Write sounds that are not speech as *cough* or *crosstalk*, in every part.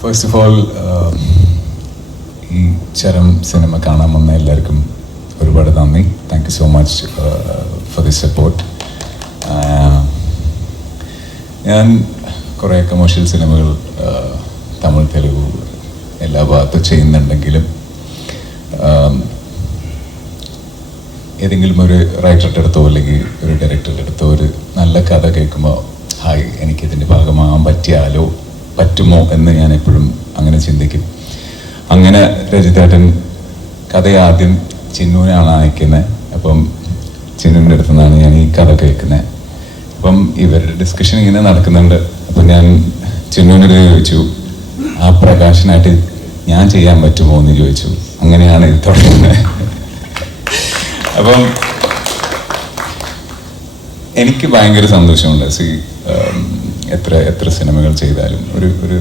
First of all ഈ ചരം cinema കാണാൻ വന്ന എല്ലാവർക്കും ഒരുപാട് നന്ദി. Thank you so much for this support ഞാൻ കുറേ കമേഴ്ഷ്യൽ സിനിമകൾ uh, തമിഴ് തെലുഗു എല്ലാ ഭാഗത്തും ചെയ്യുന്നുണ്ടെങ്കിലും um, ഏതെങ്കിലും ഒരു റൈറ്ററുടെ അടുത്തോ അല്ലെങ്കിൽ ഒരു ഡയറക്ടറുടെ അടുത്തോ ഒരു നല്ല കഥ കേൾക്കുമ്പോൾ ഹായ് എനിക്കിതിന്റെ ഭാഗമാകാൻ പറ്റിയാലോ? പറ്റുമോ എന്ന് ഞാൻ എപ്പോഴും അങ്ങനെ ചിന്തിക്കും. അങ്ങനെ രജിതേട്ടൻ കഥ ആദ്യം ചിന്നുവിനാണ് അയക്കുന്നത് അപ്പം ചിന്നുവിന്റെ അടുത്തു നിന്നാണ് ഞാൻ ഈ കഥ കേൾക്കുന്നത് അപ്പം ഇവരുടെ ഡിസ്കഷൻ ഇങ്ങനെ നടക്കുന്നുണ്ട്. അപ്പം ഞാൻ ചിന്നുവിനോട് ചോദിച്ചു ആ പ്രകാശനായിട്ട് ഞാൻ ചെയ്യാൻ പറ്റുമോ എന്ന് ചോദിച്ചു. അങ്ങനെയാണ് ഇത് തുടങ്ങുന്നത് അപ്പം എനിക്ക് ഭയങ്കര സന്തോഷമുണ്ട്. സി എത്ര എത്ര സിനിമകൾ ചെയ്താലും ഒരു ഒരു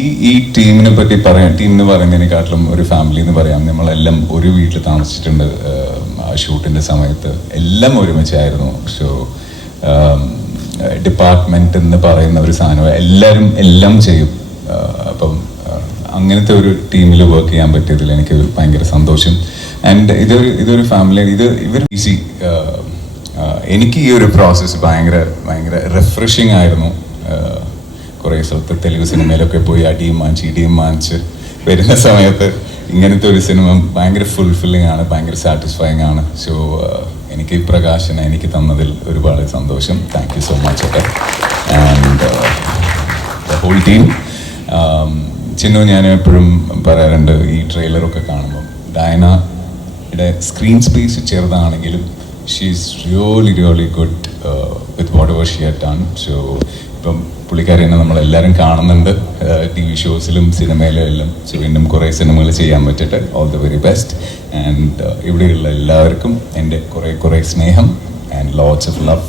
ഈ ഈ ടീമിനെ പറ്റി പറയാൻ ടീം എന്ന് പറയുന്നതിനെക്കാട്ടിലും ഒരു ഫാമിലി എന്ന് പറയാം. നമ്മളെല്ലാം ഒരു വീട്ടിൽ താമസിച്ചിട്ടുണ്ട് ഷൂട്ടിന്റെ സമയത്ത്. എല്ലാം ഒരുമിച്ചായിരുന്നു. സോ ഡിപ്പാർട്ട്മെന്റ് എന്ന് പറയുന്ന ഒരു സാധനം എല്ലാവരും എല്ലാം ചെയ്യും. അപ്പം അങ്ങനത്തെ ഒരു ടീമിൽ വർക്ക് ചെയ്യാൻ പറ്റിയതിൽ എനിക്ക് ഭയങ്കര സന്തോഷം. ആൻഡ് ഇതൊരു ഇതൊരു ഫാമിലി ഇത് ഇവർ ഈസി എനിക്ക് ഈ ഒരു പ്രോസസ്സ് ഭയങ്കര ഭയങ്കര റിഫ്രഷിങ് ആയിരുന്നു. കുറേ സ്ഥലത്ത് തെലുങ്ക് സിനിമയിലൊക്കെ പോയി അടിയും മാഞ്ച് ഇടിയും മാഞ്ച് വരുന്ന സമയത്ത് ഇങ്ങനത്തെ ഒരു സിനിമ ഭയങ്കര ഫുൾഫില്ലിംഗ് ആണ് ഭയങ്കര സാറ്റിസ്ഫൈങ് ആണ്. സോ എനിക്ക് പ്രകാശന എനിക്ക് തന്നതിൽ ഒരുപാട് സന്തോഷം. താങ്ക് യു സോ മച്ച് ഒക്കെ ആൻഡ് ഹോൾ ടീം ചിന്നു ഞാൻ എപ്പോഴും പറയാറുണ്ട് ഈ ട്രെയിലറൊക്കെ കാണുമ്പോൾ ഡയനയുടെ സ്ക്രീൻ സ്പേസ് ചെറുതാണെങ്കിലും she really really good with whatever she had done so ഇപ്പം പുള്ളിക്കാരിനെ നമ്മളെല്ലാവരും കാണുന്നുണ്ട് ടി വി ഷോസിലും സിനിമയിലും എല്ലാം സോ വീണ്ടും കുറേ സിനിമകൾ ചെയ്യാൻ പറ്റട്ടെ all the very best and ഇവിടെയുള്ള എല്ലാവർക്കും എന്റെ കുറേ കുറേ സ്നേഹം and lots of love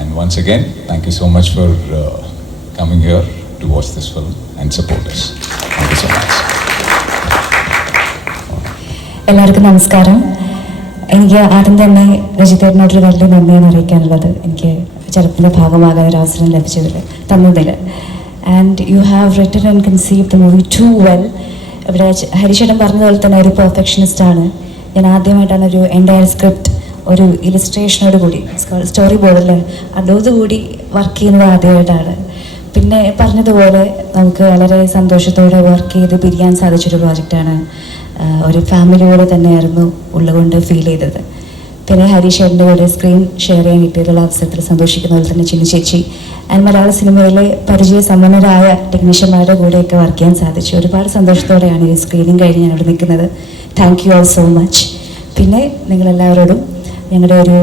and once again thank you so much for coming here to watch this film and supporters thank you so much എല്ലാവർക്കും നമസ്കാരം. എനിക്ക് ആദ്യം തന്നെ രജിതേട്ടനോടൊരു വലിയ നന്ദിയാണ് അറിയിക്കാനുള്ളത്. എനിക്ക് ചെറുപ്പിന്റെ ഭാഗമാകാൻ ഒരു അവസരം ലഭിച്ചതിൽ തന്നതിൽ. And you have written and conceive the movie too well ഇവിടെ ഹരിശേട്ടൻ പറഞ്ഞതുപോലെ തന്നെ ഒരു പെർഫെക്ഷനിസ്റ്റ് ആണ്. ഞാൻ ആദ്യമായിട്ടാണ് ഒരു എന്റയർ സ്ക്രിപ്റ്റ് ഒരു ഇലിസ്ട്രേഷനോട് കൂടി സ്റ്റോറി ബോർഡിൽ അതോടുകൂടി വർക്ക് ചെയ്യുന്നത് ആദ്യമായിട്ടാണ്. പിന്നെ പറഞ്ഞതുപോലെ നമുക്ക് വളരെ സന്തോഷത്തോടെ വർക്ക് ചെയ്ത് പിരിയാൻ സാധിച്ചൊരു പ്രോജക്റ്റാണ് ആഹ് ഫാമിലി പോലെ തന്നെയായിരുന്നു ഉള്ളുകൊണ്ട് ഫീൽ ചെയ്തത്. പിന്നെ ഹരീഷേട്ടന്റെ കൂടെ സ്ക്രീൻ ഷെയർ ചെയ്യാൻ കിട്ടിയിട്ടുള്ള അവസരത്തിൽ സന്തോഷിക്കുന്ന പോലെ തന്നെ ചിന്നു ചേച്ചി ആൻഡ് മലയാള സിനിമയിലെ പരിചയ സമ്പന്നരായ ടെക്നീഷ്യന്മാരുടെ കൂടെയൊക്കെ വർക്ക് ചെയ്യാൻ സാധിച്ചു. ഒരുപാട് സന്തോഷത്തോടെയാണ് ഈ സ്ക്രീനിങ് കഴിഞ്ഞ് ഞാൻ ഇവിടെ നിൽക്കുന്നത് താങ്ക് യു സോ മച്ച് പിന്നെ നിങ്ങളെല്ലാവരോടും ഞങ്ങളുടെ ഒരു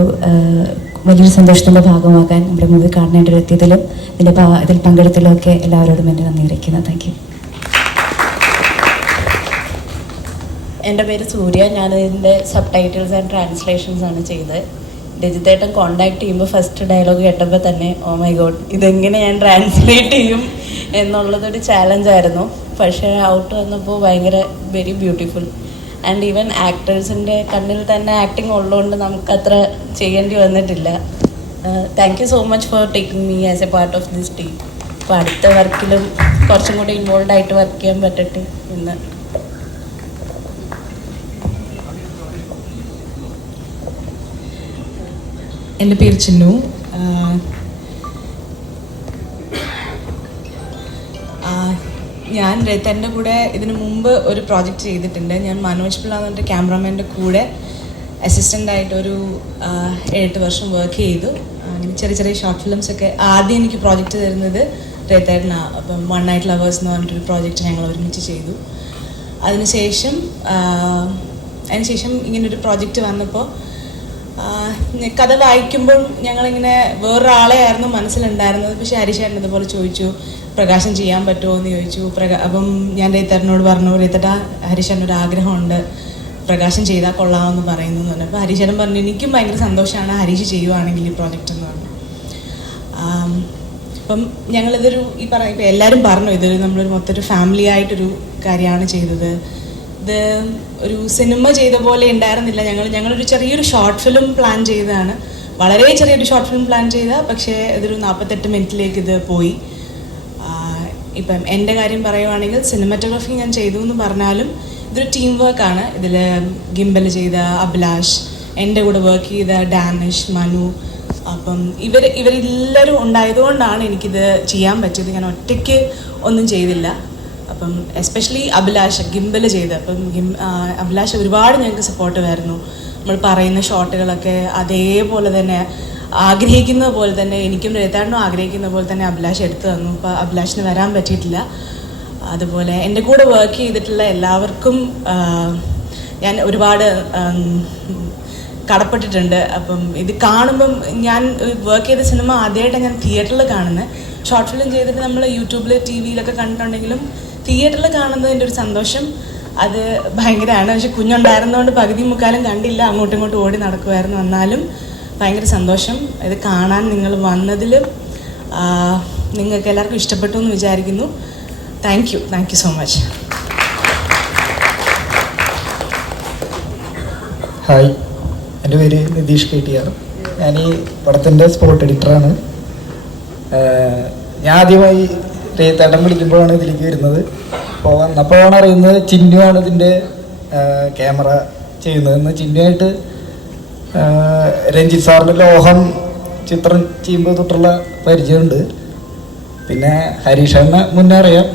വലിയൊരു സന്തോഷത്തിന്റെ ഭാഗമാകാൻ നമ്മുടെ മൂവി കാണേണ്ടി എത്തിയതിലും ഇതിന്റെ ഇതിൽ പങ്കെടുത്തതിലും ഒക്കെ എല്ലാവരോടും എന്നെ നന്ദി അറിയിക്കുന്നു. താങ്ക് യു എന്റെ പേര് സൂര്യ. ഞാൻ ഇതിന്റെ സബ് ടൈറ്റിൽസ് ആൻഡ് ട്രാൻസ്ലേഷൻസ് ആണ് ചെയ്തത്. രജിതേട്ടൻ കോണ്ടാക്ട് ചെയ്യുമ്പോൾ ഫസ്റ്റ് ഡയലോഗ് കേട്ടപ്പോൾ തന്നെ ഓ മൈ ഗോഡ് ഇതെങ്ങനെ ഞാൻ ട്രാൻസ്ലേറ്റ് ചെയ്യും? എന്നുള്ളതൊരു ചാലഞ്ചായിരുന്നു പക്ഷേ ഔട്ട് വന്നപ്പോൾ ഭയങ്കര വെരി ബ്യൂട്ടിഫുൾ ആൻഡ് ഈവൻ ആക്ടേഴ്സിന്റെ കണ്ണിൽ തന്നെ ആക്ടിങ് ഉള്ളതുകൊണ്ട് നമുക്കത്ര ചെയ്യേണ്ടി വന്നിട്ടില്ല. Thank you so much for taking me as a part of this team അപ്പോൾ അടുത്ത വർക്കിലും കുറച്ചും കൂടി ഇൻവോൾവ് ആയിട്ട് വർക്ക് ചെയ്യാൻ പറ്റട്ടെ എന്ന് എന്റെ പേര് ചിന്നു. ഞാൻ രത്തന്റെ കൂടെ ഇതിനു മുമ്പ് ഒരു പ്രോജക്റ്റ് ചെയ്തിട്ടുണ്ട്. ഞാൻ മനോജ് പിള്ള എന്ന് പറഞ്ഞിട്ട് ക്യാമറമാന്റെ കൂടെ അസിസ്റ്റന്റ് ആയിട്ട് ഒരു എട്ട് വർഷം വർക്ക് ചെയ്തു. അങ്ങനെ ചെറിയ ചെറിയ ഷോർട്ട് ഫിലിംസ് ഒക്കെ ആദ്യം എനിക്ക് പ്രോജക്റ്റ് തരുന്നത് രത്തേട്ടനാണ് അപ്പം വൺ നൈറ്റ് ലവേഴ്സ് എന്ന് പറഞ്ഞിട്ടൊരു പ്രോജക്റ്റ് ഞങ്ങൾ ഒരുമിച്ച് ചെയ്തു. അതിനുശേഷം അതിനുശേഷം ഇങ്ങനൊരു പ്രോജക്റ്റ് വന്നപ്പോൾ കഥ വായിക്കുമ്പോൾ ഞങ്ങളിങ്ങനെ വേറൊരാളെ ആയിരുന്നു മനസ്സിലുണ്ടായിരുന്നത്. പക്ഷെ ഹരിശേട്ടൻ ഇതുപോലെ ചോദിച്ചു പ്രകാശം ചെയ്യാൻ പറ്റുമോ? എന്ന് ചോദിച്ചു. പ്രകാ അപ്പം ഞാൻ രേത്തറിനോട് പറഞ്ഞു രേത്തട്ട ഹരിശേരൻ ഒരു ആഗ്രഹമുണ്ട്. പ്രകാശം ചെയ്താൽ കൊള്ളാമെന്ന് പറയുന്നു എന്ന് പറഞ്ഞു. അപ്പോൾ ഹരിശേരൻ പറഞ്ഞു എനിക്കും ഭയങ്കര സന്തോഷമാണ് ഹരീഷ് ചെയ്യുവാണെങ്കിൽ ഈ പ്രോജക്റ്റ് എന്ന് പറഞ്ഞു. അപ്പം ഞങ്ങളിതൊരു ഈ പറഞ്ഞ ഇപ്പം എല്ലാവരും പറഞ്ഞു ഇതൊരു നമ്മളൊരു മൊത്തം ഒരു ഫാമിലി ആയിട്ടൊരു കാര്യമാണ് ചെയ്തത്. ഇത് ഒരു സിനിമ ചെയ്ത പോലെ ഉണ്ടായിരുന്നില്ല. ഞങ്ങൾ ഞങ്ങളൊരു ചെറിയൊരു ഷോർട്ട് ഫിലിം പ്ലാൻ ചെയ്തതാണ്. വളരെ ചെറിയൊരു ഷോർട്ട് ഫിലിം പ്ലാൻ ചെയ്ത പക്ഷേ ഇതൊരു നാൽപ്പത്തെട്ട് മിനിറ്റിലേക്ക് ഇത് പോയി. ഇപ്പം എന്റെ കാര്യം പറയുവാണെങ്കിൽ സിനിമറ്റോഗ്രാഫി ഞാൻ ചെയ്തു എന്ന് പറഞ്ഞാലും ഇതൊരു ടീം വർക്കാണ് ഇതിൽ ഗിംബൽ ചെയ്ത അഭിലാഷ് എന്റെ കൂടെ വർക്ക് ചെയ്ത ഡാനിഷ് മനു അപ്പം ഇവർ ഇവരെല്ലാവരും ഉണ്ടായതുകൊണ്ടാണ് എനിക്കിത് ചെയ്യാൻ പറ്റിയത്. ഞാൻ ഒറ്റയ്ക്ക് ഒന്നും ചെയ്തില്ല. അപ്പം എസ്പെഷ്യലി അഭിലാഷ് ഗിംബൽ ചെയ്ത്. അപ്പം ഗിം അഭിലാഷ് ഒരുപാട് ഞങ്ങൾക്ക് സപ്പോർട്ടുമായിരുന്നു നമ്മൾ പറയുന്ന ഷോട്ടുകളൊക്കെ അതേപോലെ തന്നെ ആഗ്രഹിക്കുന്ന പോലെ തന്നെ എനിക്കും രേതാണ്ടും ആഗ്രഹിക്കുന്ന പോലെ തന്നെ അഭിലാഷ് എടുത്തു തന്നു. അപ്പോൾ അഭിലാഷിന് വരാൻ പറ്റിയിട്ടില്ല. അതുപോലെ എന്റെ കൂടെ വർക്ക് ചെയ്തിട്ടുള്ള എല്ലാവർക്കും ഞാൻ ഒരുപാട് കടപ്പെട്ടിട്ടുണ്ട്. അപ്പം ഇത് കാണുമ്പം ഞാൻ വർക്ക് ചെയ്ത സിനിമ ആദ്യമായിട്ടാണ് ഞാൻ തിയേറ്ററിൽ കാണുന്നത്. ഷോർട്ട് ഫിലിം ചെയ്തിട്ട് നമ്മൾ യൂട്യൂബിൽ ടി വിയിലൊക്കെ കണ്ടിട്ടുണ്ടെങ്കിലും തിയേറ്ററിൽ കാണുന്നതിന്റെ ഒരു സന്തോഷം അത് ഭയങ്കരമാണ്. പക്ഷെ കുഞ്ഞുണ്ടായിരുന്നതുകൊണ്ട് പകുതി മുക്കാലും കണ്ടില്ല അങ്ങോട്ടും ഇങ്ങോട്ടും ഓടി നടക്കുമായിരുന്നു. വന്നാലും ഭയങ്കര സന്തോഷം. ഇത് കാണാൻ നിങ്ങൾ വന്നതിലും നിങ്ങൾക്ക് എല്ലാവർക്കും ഇഷ്ടപ്പെട്ടു എന്ന് വിചാരിക്കുന്നു. Thank you thank you so much hi എന്റെ പേര് നിതീഷ് കെ ടി ആർ ഞാൻ ഈ പടത്തിന്റെ സ്പോട്ട് എഡിറ്ററാണ് ഞാൻ ആദ്യമായി രേത്തേട്ടൻ വിളിക്കുമ്പോഴാണ് ഇതിലേക്ക് വരുന്നത്. അപ്പോൾ വന്നപ്പോഴാണ് അറിയുന്നത് ചിന്നുവാണ് ഇതിന്റെ ക്യാമറ ചെയ്യുന്നതെന്ന്. ചിന്നുമായിട്ട് രഞ്ജിത് സാറിന്റെ ലോഹം ചിത്രം ചെയ്യുമ്പോൾ തൊട്ടുള്ള പരിചയമുണ്ട്. പിന്നെ ഹരീഷണ്ണ മുന്നേ അറിയാം.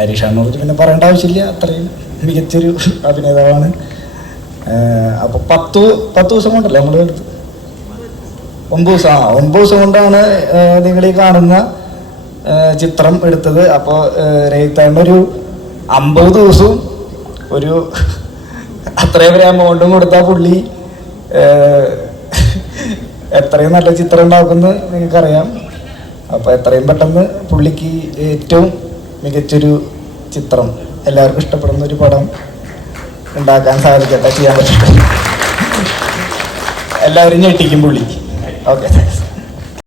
ഹരീഷാണിനെ കുറിച്ച് പിന്നെ പറയേണ്ട ആവശ്യമില്ല. അത്രയും മികച്ചൊരു അഭിനേതാവാണ്. അപ്പോൾ പത്ത് പത്ത് ദിവസം കൊണ്ടല്ലേ നമ്മൾ എടുത്ത്? ഒമ്പത് ദിവസം ആ ഒമ്പത് ദിവസം കൊണ്ടാണ് നിങ്ങൾ ഈ കാണുന്ന ചിത്രം എടുത്തത്. അപ്പോൾ രഹിതാണ്ട് ഒരു അമ്പത് ദിവസവും ഒരു *laughs* അത്രയും വരെ എമൗണ്ടും കൊടുത്താൽ പുള്ളി. എത്രയും നല്ല ചിത്രം ഉണ്ടാക്കുമെന്ന് നിങ്ങൾക്കറിയാം. അപ്പോൾ എത്രയും പെട്ടെന്ന് പുള്ളിക്ക് ഏറ്റവും മികച്ചൊരു ചിത്രം എല്ലാവർക്കും ഇഷ്ടപ്പെടുന്ന ഒരു പടം ഉണ്ടാക്കാൻ സാധിക്കട്ടെ ചെയ്യാൻ പറ്റട്ടെ എല്ലാവരും ഞെട്ടിക്കും പുള്ളി ഓക്കെ